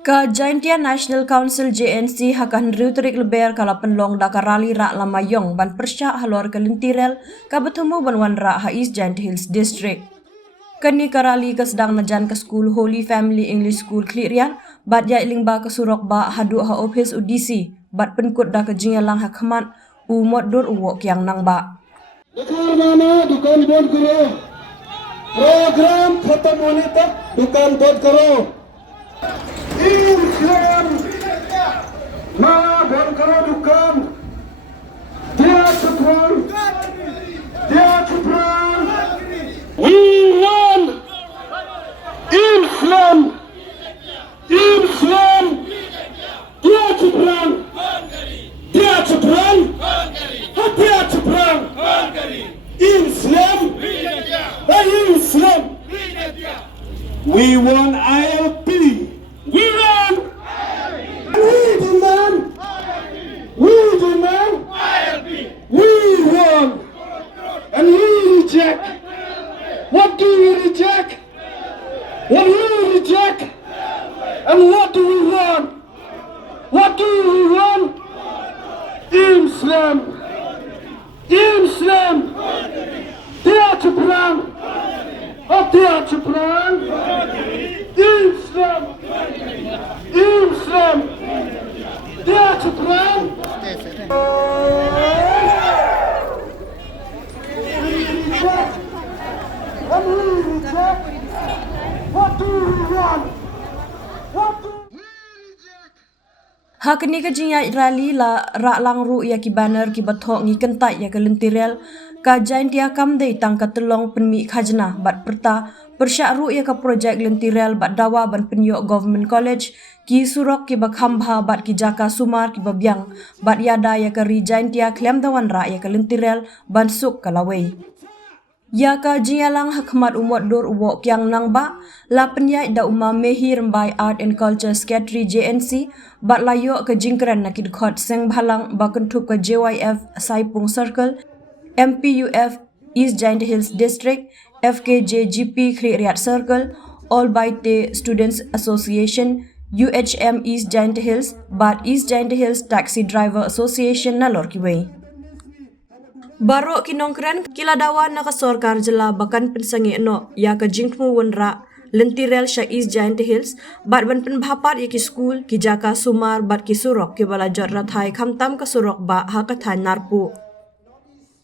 Ka Jaintia National Council JNC hakan riutrik leber kala penlong da karali rak lamayong ban persya halor kelentirel ka bertemu banwan rak Hais Giant Hills District. Kani karali ka sedang najan ke school Holy Family English School Klirian bat ya ilingba ke surok ba hadu ha office UDC bat penkut da ke jingalang hakmat u moddur uwok yang nang ba. दुकान बंद करो प्रोग्राम खत्म होने तक दुकान बंद करो माला बंद करो दुकान dia cepat we want Islam dia cepat Islam we want ILP we demand ILP we want and we reject what do we reject and what do we want Islam dia cepat Islam dia cepat Hakni ka jinya rally la rak lang ru ya ki banner ki bathok ngi kentai ya kelentirel ka Jaintia kamdei tang ka telong penmi khajna bat perta persyak ru ya ka projek lentirel bat dawa ban penyok government college ki surok ki bakhambha bat ki jaka sumar ki babyang bat yada ya ka ri Jaintia klem dawan ra ya kelentirel ban suk kalawei. Ya ka jingalang hakmat umot dur uwok yang nang ba la penyai da umma mehi rembai art and culture secretary JNC bat layo ke jingkran nakid khot seng bhalang ba kentup ke JYF Saipung Circle MPUF East Giant Hills District FKJGP Kriat Circle All Baite Students Association UHM East Giant Hills bat East Giant Hills Taxi Driver Association nalor kiwei. Barok kinongkran kila dawa na ka sorkar jela bakan pensangi no ya ka jingmu wenra lentirel sha East Giant Hills bat ban penbhapat ya ki school ki jaka sumar bat ki surok ki bala jot rathai khamtam ka surok ba ha ka than narpu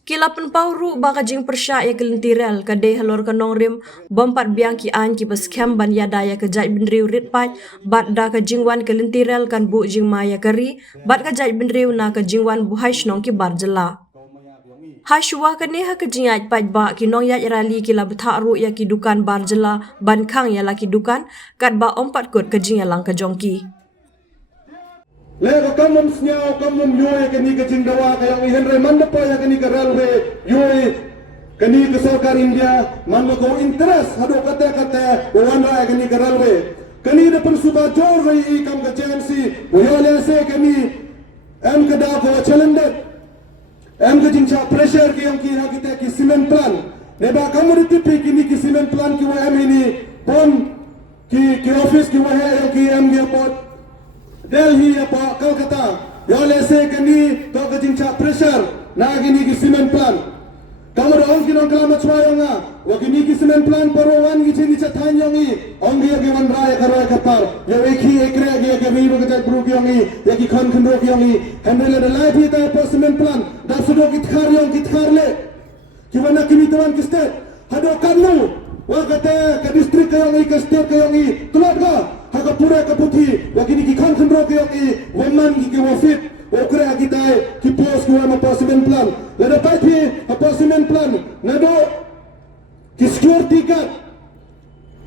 kila penpauru ba ka jing persya ya ki lentirel ka de halor ka nongrim bompat biang ki an ki baskem ban ya daya ka jai bendriu ritpai bat da ka jingwan ki lentirel kan bu jing maya kari bat ka jai bendriu na ka jingwan bu haishnong ki bar jela. Hasyuah kene ha kejingat paj ba kinong ya rali kila betharu ya ki dukan barjela ban khang ya laki dukan kat ba ompat kot kejing lang ka jongki le ka kamum snyao kamum yoy kani ka jingdawa ka yang henre mandapa ya kani ka railway yoy kani ka sarkar India man ko interest hado kata wanra kani ka railway kani da pensuba jor rai kam ka JNC yoy se kani am ka da ko challenges em ke jingcha pressure ki yang ki kita ki cement plan neba kamu ditipi kini ki cement plan ki wa em ini pon ki office ki wa hai yang ki em ge pot Delhi apa Kolkata yo lese kini to ke jingcha pressure na gini ki cement plan kamu ong ki nong kala chwayonga wa gini ki cement plan porowan ki chini cha thanyongi ong ge ge wan raya karwa kapar yo ekhi ekre ge ge ri ro ge bru ki ongi ya ki khon khon ro ki ongi handle the life hi ta cement plan da sudo ki thar yong ki thar le ki wana kimi tuan ki state hado kanu wa kata ke district ke ongi ke state ke ongi tulad ga ha ka pura ka puthi wa gini ki khon khon ro ki ongi woman ki wafit okra kita ki post ki wana cement plan le da pai thi cement plan na do ki security guard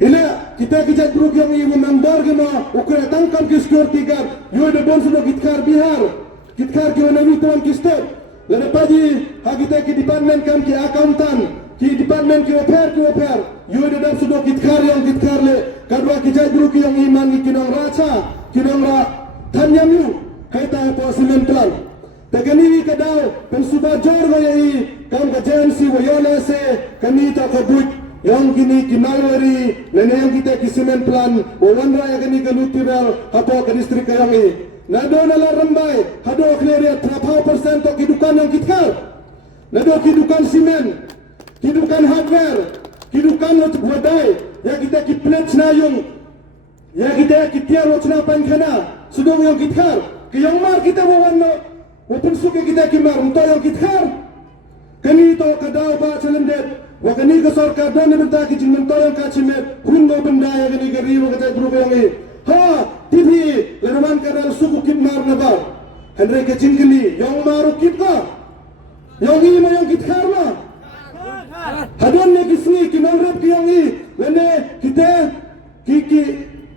ile kita kijat bro yang ini member ke ma ukra tangkam ki security guard yo de bon sudo kitkar bihar kitkar ki wana ni tuan ki state le da pai ha kita ki department kam ki accountant ki department ki affair yo de dam sudo kitkar le kadwa kijat bro yang iman ki nong racha ki nong ra thanyamyu kaita po cement plan Tegani kadao kan suba jor wa yai kan ka JNC wa yole se kanita ka but yang kini kinalari nene yang kita kisimen plan wawan raya kini ke Lutirel hapo ke distrik yang ini nado nala rambai hado kleria 30% to kidukan yang kita nado kidukan simen kidukan hardware kidukan wadai ya kita ki plate nayung ya kita ki tiaro cina pankana sudong yang kita ke yang mar kita wawan no wapun suke kita ki mar untuk yang kita kini to kadau ba celendet wakani ke sarkar dan benda ki jing mentoyang ka chimet hundo benda ya gani gari wa kata guru yang ini ha tibi lerman kadal suku kit mar na ba henry ke jingli yang maru kit ka yang ini ma yang kit karma hadon ne kisni ki nongrep ki yang ini lene kita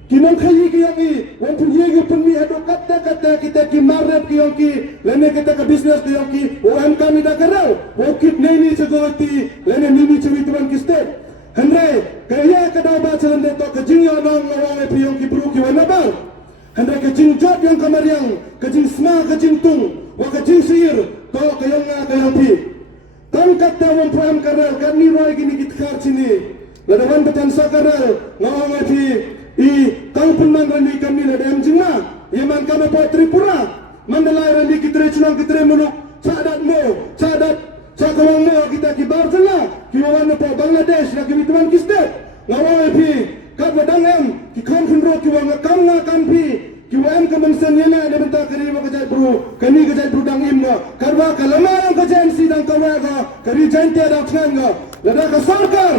kinong khayi ki yang ini wan puye ki punmi hado kata kita ki marrep ki yang ki lene kita ke business ki yang ki OM kami da karau wo kit nei ni chagoti lene nini chwi tuan ki state henry kaya kada ba chalan de to kajing yo nong ngawang e yang ki bru ki wana ba henry kajing job yang kamariang kajing sma kajing tung wa kajing sir to kayong nga kayong pi tan kata won pram karal kan ni roi gini kit khar chini ladawan batan sakaral ngawang e I kau penman rani kami la dem jingma yaman kami po Tripura mandalay rani kitre chunang kitre muluk sadat mo sadat sakawang mo kita ki Bartala ki wawan po Bangladesh la ki tuan kistet ngawai pi kat wadang em ki kan kunro ki wang kam nga kampi ki wan kamansan yana de benta kari wa kajai bru kani kajai bru dang imna karwa kalama yang kajen si dang kawaga kari jante dang tanga lada ka sarkar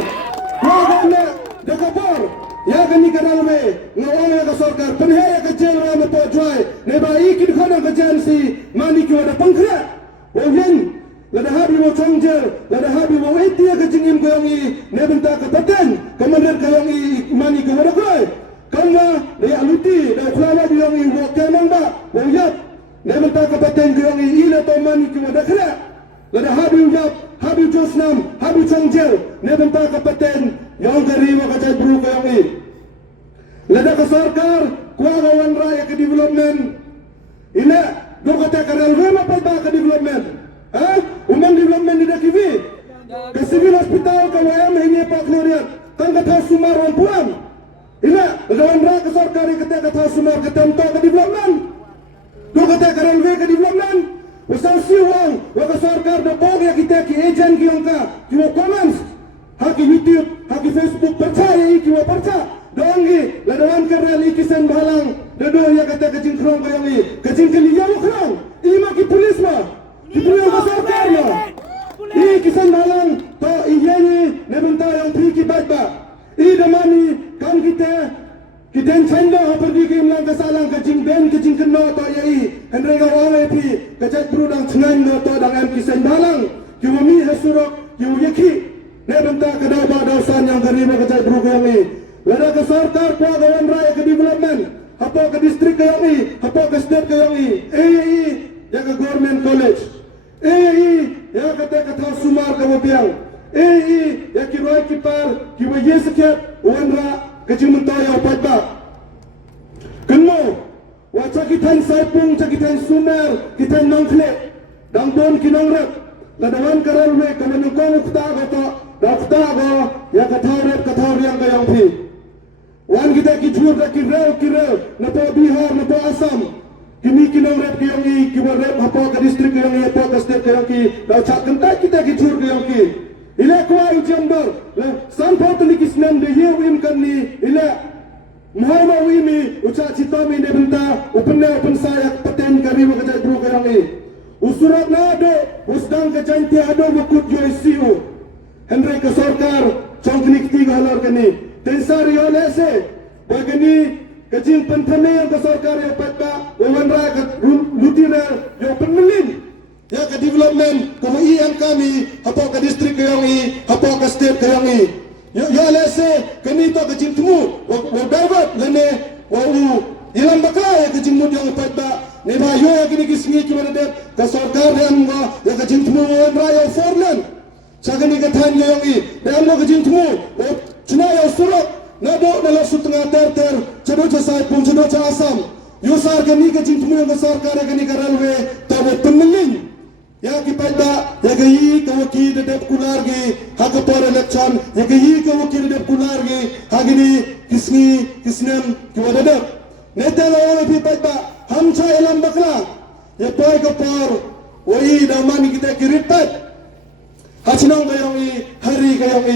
wa gana de kapor ya kani kadalme ngawang ya sarkar penhe ya kajel wa me po joy ne ba ikin khana kajen si mani ki wada pangkra wong lada habi mo chongjel lada habi mo etia kajingim ko yang i ne benta ka paten kamander ka yang i mani ka wada koi kanga de aluti da flawa bi yang i wo kemang ba wo yap ne benta ka paten ko yang i ile to mani ki wada khra lada habi yap habi josnam habi chongjel ne benta ka paten yang kari wa ka jai bru ko yang i lada ka sarkar kwa gawan raya ke development ile do kata ka railway ma pa ka development umang development di dakivi ke civil hospital ka wayam ini pak loriat kan kata sumar wan puang ila lawan ra ke sarkari kata sumar ke temto ke development do kata ka railway ke development usang siwang wa ka sarkar do bog ya kita ki agent ki onka ki wo comments haki YouTube haki Facebook percaya iki wo percaya dongi ladawan ka rally kisen balang do ya kata kajing krong ko yang i kajing keliya wo krong ima ki pulis ma Ibrahim Basarkar ya. I kisan malang to iyeni nebenta yang pergi badba. I damani kam kita chanda pergi ke imlang kasalang kajing ben kajing keno to yai. Hendrega wale pi kajat brudang cengan no to dang em kisan malang. Kiwami hasurok kiu yeki nebenta kadau ba dausan yang karima kajat brug yang i. Lada ke sarkar kwa gawan raya ke development. Apa ke distrik ke yang i, apa ke state ke yang i. Ya ke government college. Ya kata sumar ka mobiang ya kiroi kipar kiwa yesaket wanra kajing mentaya padba kenmo wa cakitan saipung cakitan sumer kitan nongkle dangbon kinongrep ladawan karalwe kamanukong ukta goto dakta go ya kathaurep yang kayang pi wan kita kijur da kirel na po Bihar na po Assam kini kinong rep ki yang i kiwa rep hapo ka distrik ki yang i hapo ka state ki yang ki lau cak kentai kita ki chur ki yang ki ila kuwa ujambar sanpo tani kisnam de ye wim kan ni ila muhaima wimi ucak citami de benta open sayak paten kami wa kajak bro ki yang i usurat na ado usdang ka janti ado wakut yo ICU Henry ka sarkar chong kini kiti halar kani tensar yo lese bagani kajing pentane yang ke sarkar ya patba wawan raya ke lutirel yo penmelin ya ke development ke yang kami apa ke distrik ke yang i apa ke state ke yang i yo lese kani to kajing temu wa dapat lene wa ilang baka ya kajing mud yang patba ne ba yo ya kini kisngi ki mana det ke sarkar yang ya kajing temu wawan raya forlan sagani ke than yang i dan lo kajing temu cuna ya surat nado dalam setengah ter cedo cesai pun cedo Assam yusar kini ke jingtmu yang besar kare kini ke railway tahu peneling Ya kipada ya gayi kawaki dedep kunargi hakapor election ya gayi kawaki dedep kunargi hagini kisnem kiwadadep neta lawan pipada hamcha elam bakla ya boy kapor wai damani kita kiripat hachinang kayong hari kayong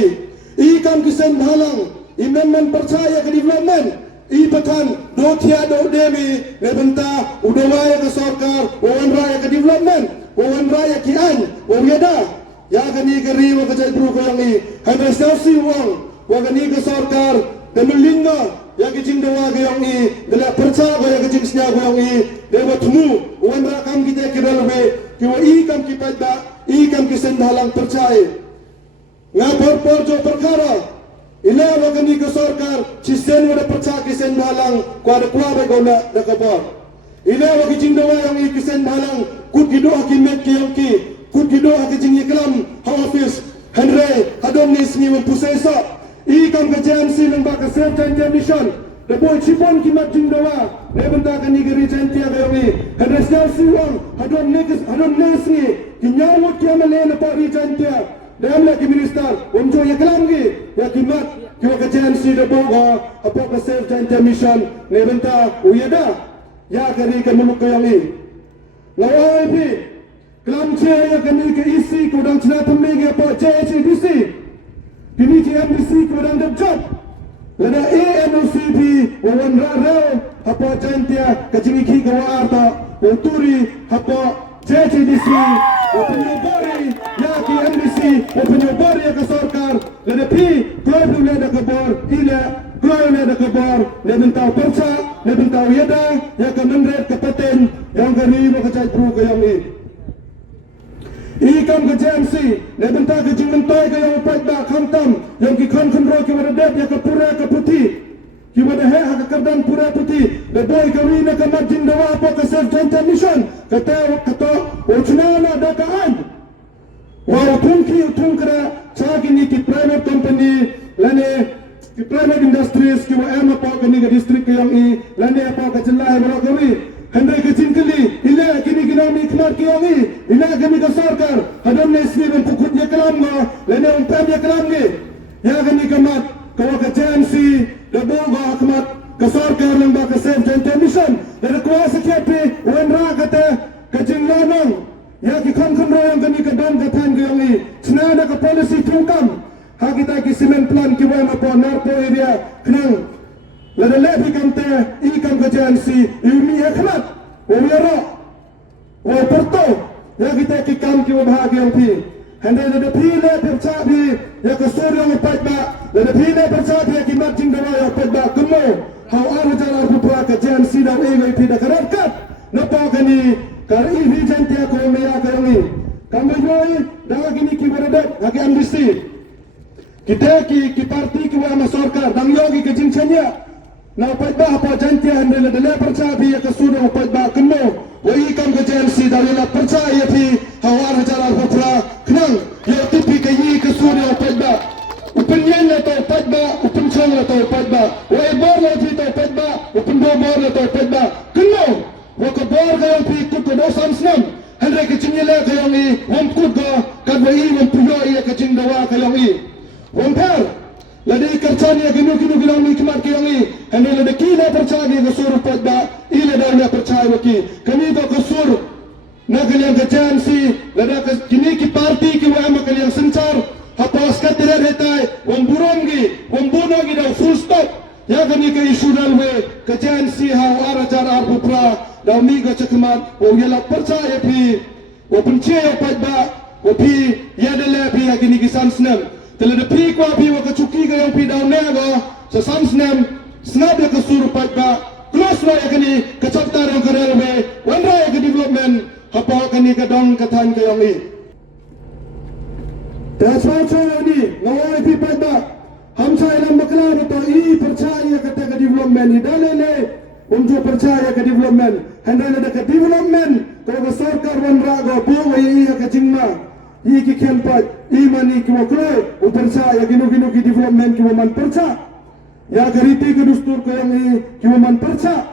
ikam kisen halang imman percaya ke development ipatan do tia do demi nebenta udawaya ke sarkar wawan raya ke development wawan raya ki an waweda ya gani gari wa kajai bru ko yang hadra stasi wang wa gani ke sarkar demelinga ya ki jing dawa ke yang dela percaya ko ya ki jing snya ko yang dewa tumu wawan ra kam kita kiralwe ki wa ikam ki pada ikam kisen halang percaya ngapor porjo perkara ila wa gani ke sarkar cisen wa percaya kisen halang kwa kwa gona dakapor ila wa ki jing dawa yang kisen halang kut gido hakimet kiyongki kut gido hakijing iklam hafis henry hadom ni sni mempusesa ikam ke JMC nang baka self time mission the boy chipon kimat jing dawa nebenta ka ni gari chantia gayomi henry sel siwang hadom nesni kinyawo kiamale na pari chantia damla ki minister omjo iklam gi ya kimat kiwa ke JMC the boy apa ka self time mission nebenta uyeda ya gari ka muluk gayomi lawai pi kelam che ya kami ke isi ko dang chna thumme ge po JHDC kini ki MDC ko dang dab job lada ANOCP wawan ra apa chantia kajingi ki ko arta uturi apa JHDC penyobori ya ki MDC penyobori ya ke sarkar lada pi club le da kabor ila club le da kabor le bentau perca le bentau yada ya ke menret kapaten yang kami makacai pro ke yang ikam ke JMC nebenta ke jingmentai ke yang upai ba khamtam yang ki khan ro ki wada dep ya ke pura ke putih ki wada he ha ke kardan pura putih the boy ke wina ke majin dawa apa ke self time mission kata ochna na da ka an wa utung kra chagi ni ki private company lane ki private industries ki wa em apa ke ni ke district ke yang lane apa ke chelai bro ke Henry kecingkeli, ila kini mi kenar kiangi, ila kami ke sarkar, hadam ne ismi ben pukut ye kelam ga, lene umpam ye kelam ge, ya kami kemat, kawa ke JMC, dabo ga kemat, ke sarkar lembah ke self time mission, dan kuasa kiapi, wenra kata kecing lanang, ya ki kan yang kami ke dan katan kiangi, senada ke polisi tungkam, ha kita ki cement plan ki wa ma narko area, kenang. Lada lepi kamte ikam ke JMC imi ekmat uyara wa porto ya kita ki kam ki bahagia pi hande lada pi le percha bi ya ke surya upat ba lada pi le percha bi ki marching dawa ya upat ba kumo how are jara pupra ke JMC da ega pi da karakat napa kani kar ini jantia ko me ya karami kami boy da gini ki berada hagi MDC kita ki parti ki wa masarkar dang yogi ke jinchanya na upat ba apa jantia hande le percha bi ya kasuna upat ba kumo wa ikam ke JMC da le percha ya pi hawar jara pupra knang ya tipi ke yi kasuna upat ba upenyen la to upat ba upen chong la to upat ba wa ibor la pi to upat ba upen bo bor la to upat ba kumo wa ko bor ga pi kut ko do samsnam hande ke chinyela ka yang wam kut ga kad wa wam puyo ya ke jing dawa ka yang wam par ladai kerjanya ginu gilang ni kemat ke yang hande ladai kila percaya ke sur upat ba ila dah percaya waki kami to ke sur na kalian ke JMC ladai ke kini ki parti ki wa ma kalian sencar hapas ka tere retai wam burongi wam bonogi da full stop ya kami ke isu dalwe ke JMC ha ara jara pupra da mi ga chakmat o yela percaya pi o pencia upat ba o pi ya dele pi ya kini ki samsnem tele de pi kwa pi wa kacuki ga yang pi down ne ga sa samsnem snap ya ke sur upat ba close wa ya kini kacapta rong ke railway wandra ya ke development hapa kini ke dong katan ke yang that's why ni ngawai pi pat ba hamsa ilam bakla to I percaya kata ke development ni dalele unjuk percaya ke development handle de ke development to ke sarkar wandra ga bo wa ya ke jingma I ki kempat imani ki waklo upercaya ginu ki development ki man perca ya gariti ke dustur ke yang ki man perca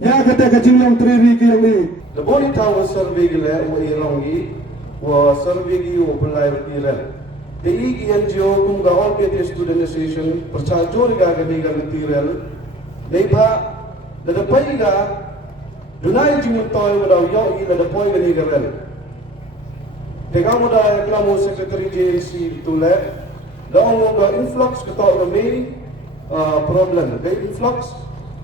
ya kata ke jinglang triri ke yang the body tower survey gile o irongi wa survey wo bulai tiran te igi NGO kum ga all ke student association percajur ga gani ga tiran nei ba da pai ga dunai jimun toy wada yo i da poi gani ga ren te ga moda reklamo secretary JC tule da ongo ga influx ke to me problem ga influx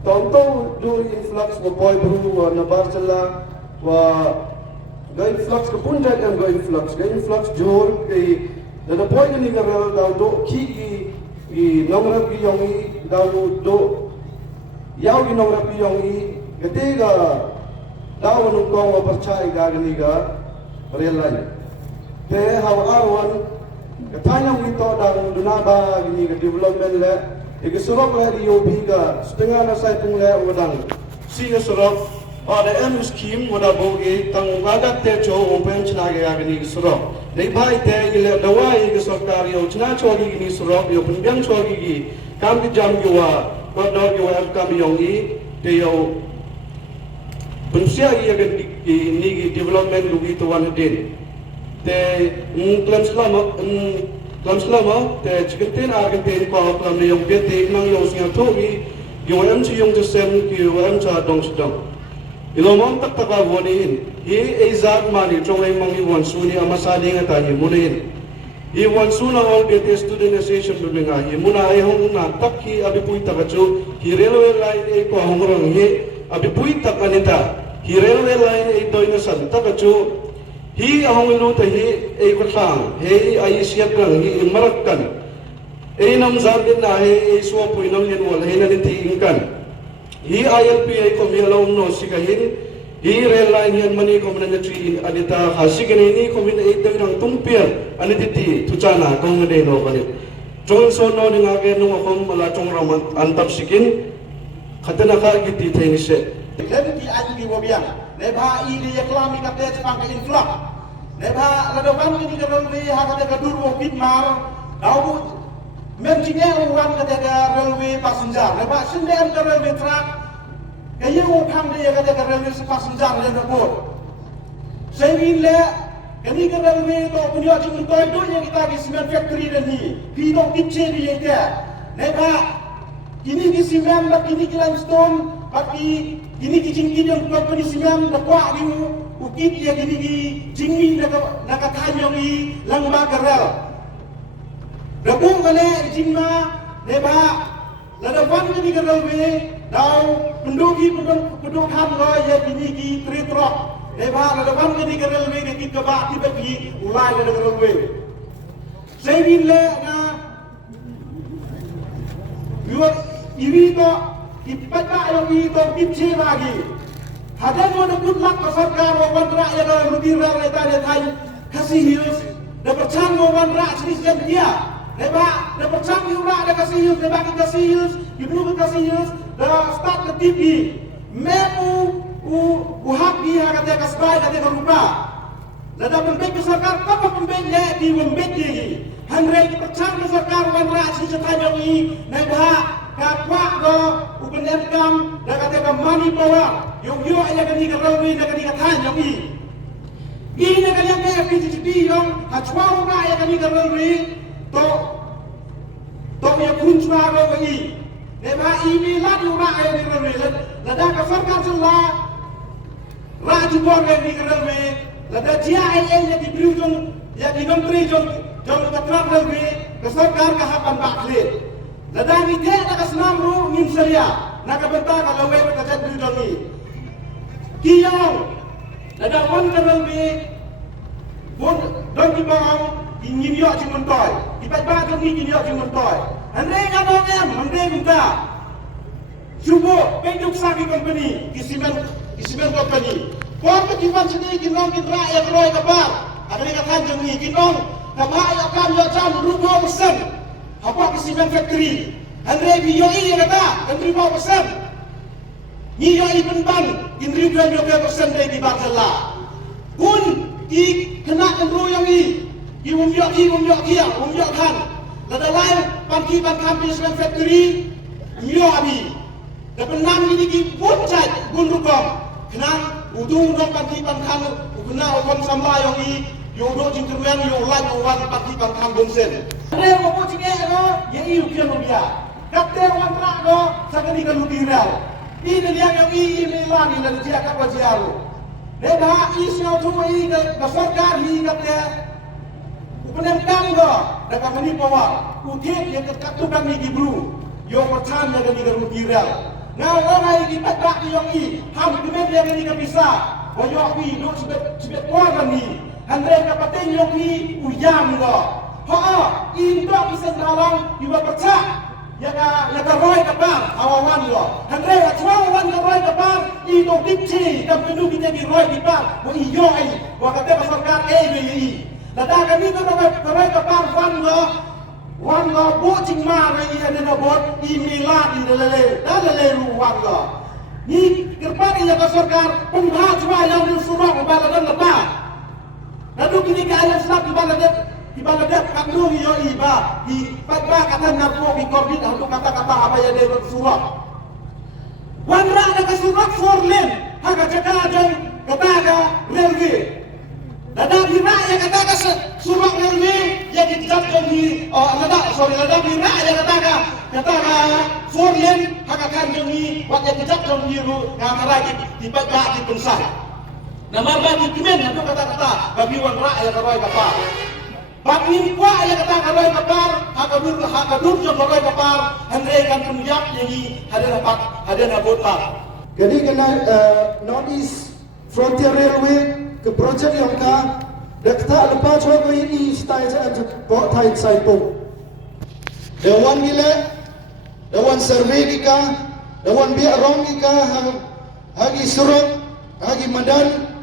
tonto do influx wo poi bru na barcela wa ga influx ke punja kan ga influx jor ke da poi gani ga ren da do ki i nomra ki yongi da do yaw gi nomra ki yongi ketiga daw nung kong wa percaya ga gani ga real lain te haw arwan katanyang ito dang dunaba gini ga development le igi surok le di UB ga setengah na sai tung le wadang si ga surok ada M scheme wada bogi tang ngagat te cho open chna ga gini surok nei bai te ile dawai ga sarkar yo chna cho gini surok yo penbyang cho gi kam gi jam gi wa kodor gi wa kam yongi te yo pensia ia ni development lugi to wan den te klam selama te chicken argentin ko klam ne yong be te nang yong singa to gi yom chi yong sem ki yom cha dong sedang ilomong tak taka wonin hi ezat mani chong ai mangi wan suni amasa dinga ta hi munin hi wan suna all be student association du nga hi muna ai hong na tak hi abi pui ta chu hi railway line e ko hong rong hi abi pui tak anita hi railway line e doina san ta chu hi ahong lu ta hi e ko tang he ai siat rang hi marakkan e nam zar din na he e so pui nam yen wal he na ni ti kan hi ILPA ko mi alom no sikahin hi rail line yan mani ko man tri in anita hasigani ni ko min e ta rang tumpian aniti ti tuchana ko ngade no kani chong so no ni ngage no ko mala chong ram antap sikin khatana ka giti thaini se Lebih aja di mobil. Lebah ini ya kelami kata Jepang ke inflak. Lebah ledakan ini kalau lebih kata kedur mobil mar. Tahu memcinya orang kata ke railway passenger. Lebah sendiri ke railway truck. Kaya orang dia kata ke railway passenger yang berbod. Saya bila kini ke railway tu punya cuma tu yang kita di cement factory dan ni. Kita kicik dia dia. Lebah ini di cement, ini di limestone, bagi ini kijing yang company siam dakwa diu ukit ya gini gi jingmi naka tanyong i langma garel dabung kale jingma neba ladawan gini garel be dau pendugi pendukhan lo ya gini gi tritrok neba ladawan gini garel be ki kaba tiba gi ulai garel be saya le na yuat ini to ibadah yang itu kecil lagi. Ada mana pun lak pasarkan wawan rakyat yang rutin rakyat ada thay kasih hius. Dapat cang wawan rakyat jenis yang dia. Dapat cang hiura ada kasih hius. Dapat kasih hius. Ibu kasih hius. Dapat start ke TV. Memu uhap dia kata kasbai kata berupa. Dapat pembek pasarkan apa pembeknya di pembek dia. Handrai kita cang pasarkan wawan rakyat jenis yang thay yang ini. Kakwa go ubenem kam da kata ka mani bawa yung yo aya kani ka rawi da kani ka than yung i na kani ka PGP yung hachwa ga aya kani ka rawi to ya kunchwa go i ne ba i ni la du ra aya ni rawi la da ka sarkar sala ra ju bo ga ni ka rawi la da jia ai ya di brujung ya di menteri jong ka tra rawi ka sarkar ka hapan ba klit ladang ide nak senam ru ngin seria nak bentar kalau we ka jat du dongi kiyong ladang on ka rawi bon don ki bang ingin yo chi mon toy ibat ba ka ni ingin yo chi mon toy andre ka dong em andre minta subo penduk saki company kisimen company por ka kiwan sini kinong kitra ya roy ka bar agri ka than jong ni kinong ka ba ya kan yo jam rubo persen apa kesimen factory Andre biyoi yang kata Andre 5% ni yoi penban Andre 20% dari di Barcela kun i kena Andre yang i umyok kia umyok kan lada lain panki pan kampi cement factory umyok abi dan penam ini ki puncak gun rukom kena udung dong panki pan kan ukena otom samba yang i yo do jing terwen yo wan pati pangkang bonsen re mo jing ero ye iu kian dia kate wan ra do sakani kan tiral ini dia yang ini lani dan dia kat wajiaro leba isyo tu i ka sarkar hi kate upenem tanggo dapat meni pawa utik yang katukan ni gibru yo macam yang ni kan tiral ngau orang ini patrak yang i ham kemen yang ni kan bisa wayo wi do sebet kuaran ni Andre kapatin yung uyam go. Ha, indo bisa dalang iba percak. Yaga roy kapar awawan go. Andre awawan go roy kapar indo dipci kam pendu kita di roy kapar. Mo iyo ai. Wa kate pasarkan BI. Lada kami to roy kapar wan go bo cingma rai ada na bot imila di lele ruwan go. Ni kerpati ya pasarkan pengha cuma yang surah baladan lepas. Lalu kini keadaan Islam di Bangladesh kandung yo iba di fatwa kata ngapo di COVID untuk kata-kata apa yang dia bersurat. Wanra ada kesurat forlen haga cakadang kataga railway. Lada bina yang kataga surat railway yang dijadikan di lada bina yang kataga forlen haga kanjung ni yang dijadikan di kamera di fatwa di pensah. Nama bagi kimen itu kata-kata bagi wan rakyat roy kapar. Bagi kuah yang kata roy kapar, hakadur jom roy kapar, andre kan penjak yang ada bota. Jadi kena North East Frontier Railway ke projek yang ka dekta lepas coba ini stay saja bawa thai saipung. Dewan gila, dewan survey kita, dewan biar rong kita, hagi surat, hagi madan.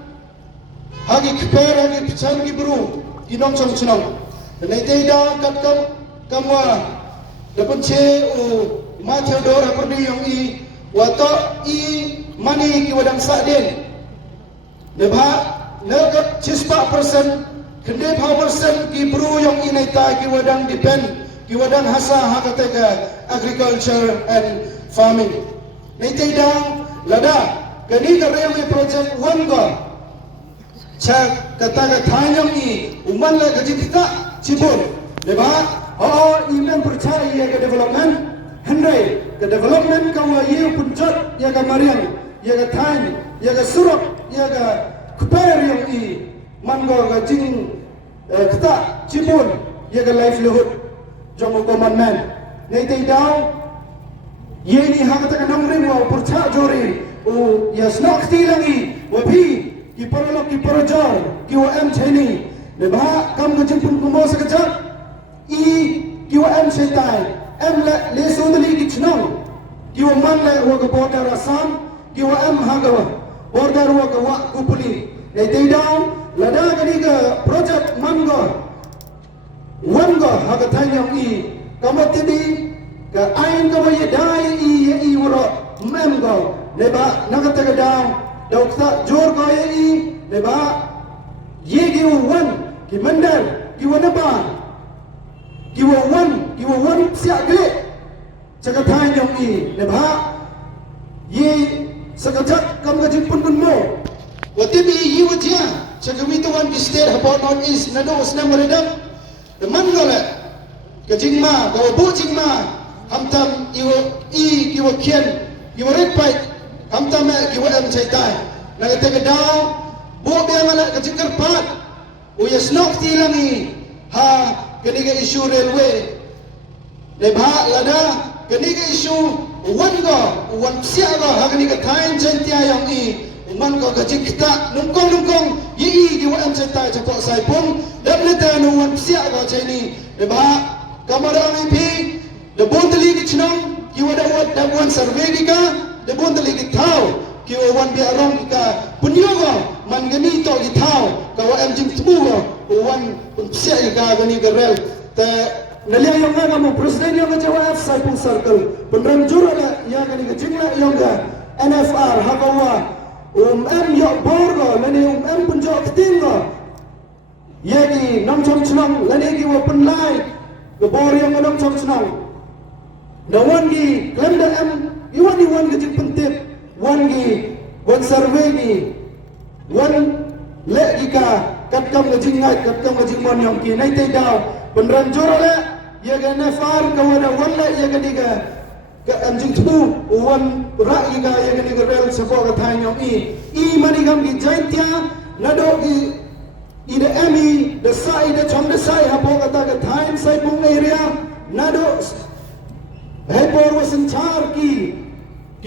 Hagi keper, hagi pecahan, hagi beru Kinong cong cenong Dan itu dah kat kamwa Dapat ce Ma Theodore haperdi yang i Watok i mani ki wadang sakden Nebha Negat cispa persen Kendip ha persen ki beru yang i naita ki wadang depend Ki wadang hasa hakatega agriculture and farming Itu dah lada Kani ke railway project wangga Cak kata thanyam ni uman la gaji kita cibur leba iman percaya ke development hendai ke development kawa ye puncat ya ke mariang ya ke thany ya ke surat ya ke kuper yang i mango gajing kita cibur ya ke livelihood jomo commandment nei tei dau ye ni ha kata kanang ring wa percaya jori ya snok tilangi wa pi ki paralok ki parajar ki wa am cheni le ba kam gajin pun kumo sekejap ki wa am setai am le sodali ki chnong ki wa man le wa ka border Assam ki wa am haga border wa ka wa kupuli le dei down lada kani ka project mango wanga haga thanyam i kamatibi ka ain ka wa dai i woro memgo le ba naga taga down Dokta jor kaya ini leba ye giwan ki mandal giwanaba giwan siak gele jaga thanyam i leba ye sekejap kam gajin pun mo watibi yi wajia jaga witawan di state about North East nado usna meredam deman gole gajing ma gawa bu jing ma hamtam iwo kian iwo red pipe Hamta me ki wadam caitai naga tega daw bo be mala ka cikar pat o yasnok tilangi ha kaniga issue railway le bha lada kaniga issue wan siaga ha kaniga thain jantia yang i man ko ka cikta nungkong yi ki wadam caitai chapok saipun dan leta no wan siaga chaini le bha kamara MP de bontali ki chnam ki wan survey ka de bon dali ki thau ki o wan bi arong ka punyogo man gani to ki thau ka wa am jing tmu o wan sia ka gani garel ta nalia yang ga mo president yang jawa saipung circle penram jurala ya gani ga jingla yang ga NFR hakawa am yo borgo lani am punjo ktingo yegi nam chom chnong lani ki wa punlai ga bor yang nam chom chnong dawan gi klem da am Iwan gajik pentip, wan survey ni, wan lek jika kat kam ga jingai kat kam ga jingmon yong ki nai te daw penran jorole ya ga na far ka wala wala ya ga diga ka anjing tu wan ra iga ya ga diga rel sapo ga thai yong i mani gam gi jaitya na do gi ida emi the side the chom the side hapo ga ta ga thai sai pung area na do hai por wasan char ki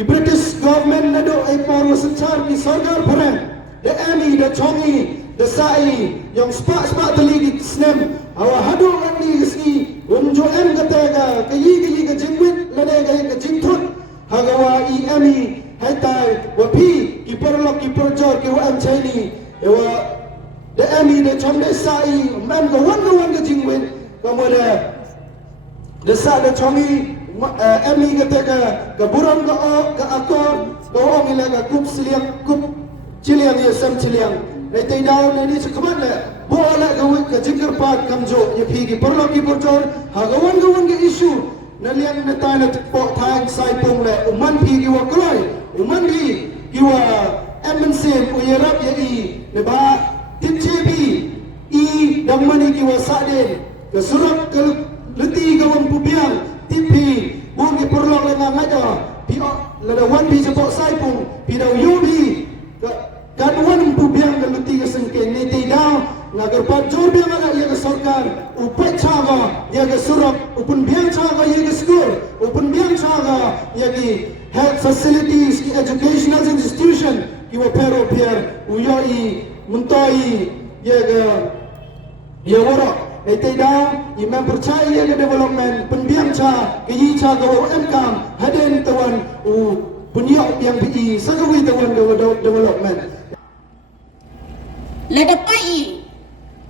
British government na do ai por wasan char ki sarkar pharan the emi the chomi the sai yang spa tali di snem awa hadu ni isni unjo em gata ga yi ga jingwit lade ga jingthut hagawa I emi hai tai wa phi ki porlok ki projor ki wa am chaini ewa the emi the chom the sai man ga wan ga jingwit kamara the sa the chomi emi gata ga buram ga akor ga ong ila ga kup siliang kup chiliang ya sam chiliang ai tay daw na ni sakamat la bo ala ga wi ka jingkar pat kamjo ye phi gi porlo ki porjor ha ga wan ga issue na liang na ta na po thang sai pung le uman phi gi wa kloi uman gi wa MNC u yerap ye I le ba TJB I damani gi wa saden ka surat ka leti ga wam pubiang tipi bo gi porlo le nga ngaja pi la da wan bi japo sai pung pi da yubi kan wan pubiang ga leti ga sengke ne te daw nagar pat jor biang ala ye ga sarkar upai chaga ye ga surat upun biang chaga ye ga school upun biang chaga ye gi health facilities ki educational institution ki wa pero pier uyoi muntai ye ga ye wora ete daw I member chai ye ga development penbiang cha ki yi cha ga MCAM haden tawan u punya yang bi sagawi tawan ga development Lada pai,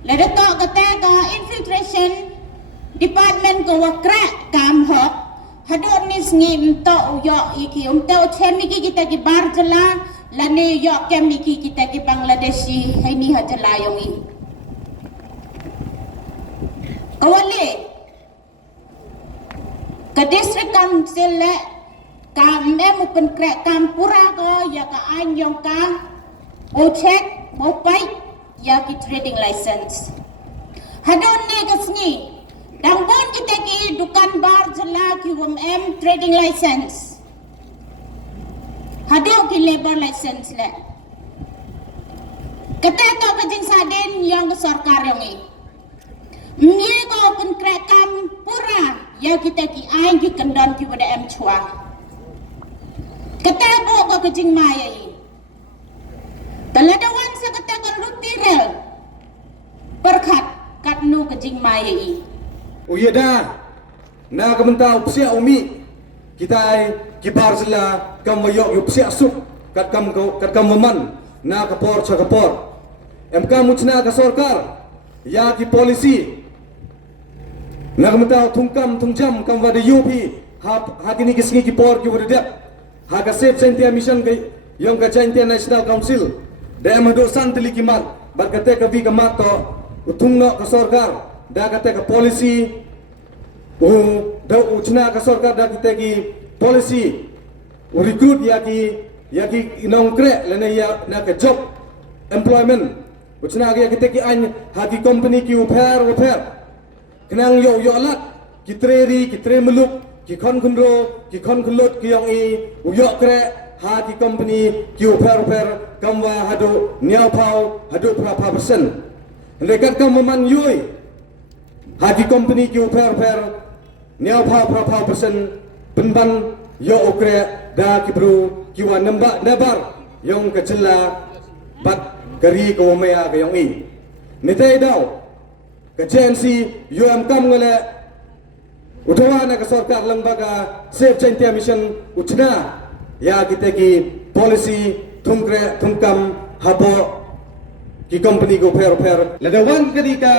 lada to kata infiltration department ko wakra kam hok hador ni ngim to yo iki to chemi kita ki barjala lane yo kemi kita ki Bangladeshi hai ni hajala yongi kawale ka district council le kam em open crack kam pura ko ya ka an yong ka o check mo pai ya ki trading license hadon ne kasni danggon kita ki dukan bar jala ki em trading license hadon ki labor license le kata to kajing saden yang sarkar yang ni ko pun krekam pura ya kita ki ai ki kendon ki pada em chua kata bo ko kajing maya taladawan sa katakan lutirel perkat katnu kajing maya Uyeda na kamentaw psia umi kita ay kibar sila kam mayok yu psia sup kat kam maman na kapor sa kapor MK muchna ka sarkar ya ki polisi na kamentaw tungkam tungjam kam wada yupi ha kini kisngi ki por ki wada ha ka save sentia mission kay yung ka Jaintia National Council da madu santli kimat barkate ka vi kamat to utungno ka sarkar da kate ka polisi da uchna ka sarkar da kite ki polisi recruit ya ki nongkre lene ya na ka job employment uchna ya kite ki an ha ki company ki upher kenang yo lat ki tre meluk ki kon kunro ki kon kulot ki yong I yo kre ha ki company ki upher kamwa hadu niau pau hadu berapa persen rekat kam maman yoi ha ki company ki upher niau pau berapa persen penban yo okre da ki bru ki wa nabar yong kecela bat gari ko maya ka yong I nitai daw ka JNC UM kam ngale utawa na ka sarkar lembaga Save Jaintia Mission uchna ya kita ki policy tungkam habo ki company go per la wan kadi ka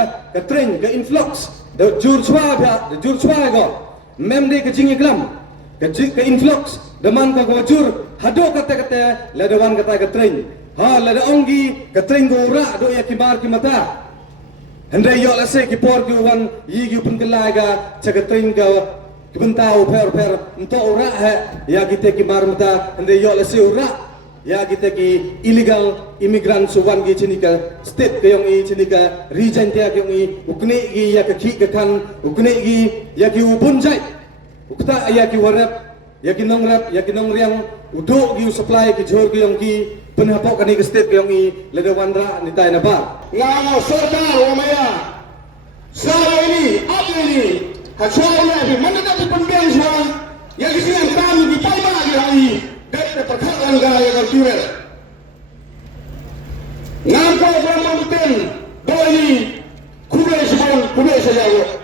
train ka influx da jur chwa go mem de ka jingi glam ka influx da man ka go jur hado kata la wan kata ka train ha la ongi ka train go ra do ya ki mar ki mata hande yo la se ki por ki wan yi gi pun kalaga chaga train ga kibentau per nto ora ha ya kita ki mar mata hande yo la se ora ya kita ki illegal immigrant suwan ki chinika state ke yong i chinika region te ke yong i ukne gi ya ka ki ka kan ukne gi ya ki ubunjai ukta ya ki warap ya ki nongrang udo gi supply ki jor ki yong ki penhapok kani ke state ke yong i leda wandra ni tai na ba ngao sarkar wamaya sara ini apa ini hacaya di mana tadi pembiayaan sekarang yang di sini kami di Palma di hari dari perkhidmatan negara yang kultural ngangkau Brahma Muten doi kuda saja